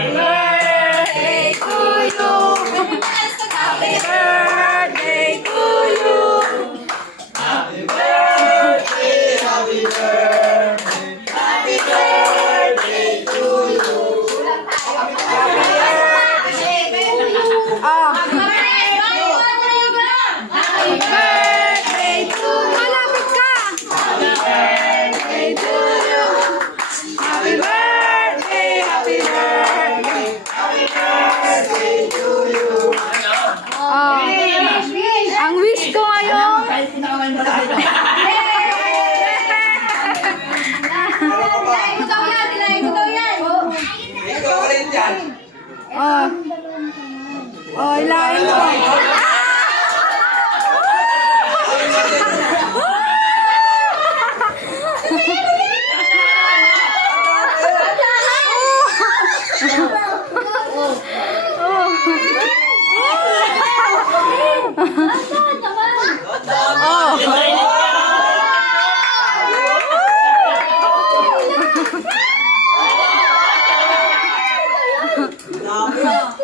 Happy birthday to you. Happy birthday to you. Happy birthday, happy birthday, happy birthday to you. Oh. Happy birthday to you. Malapit ka. Happy birthday to you. Happy birthday, happy birthday. Happy birthday to you. Oh. Ang wish ko ngayon. Ikaw pa rin dyan. Oh. Oh, ilahin mo.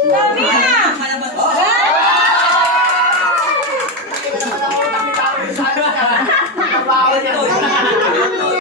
Dami na!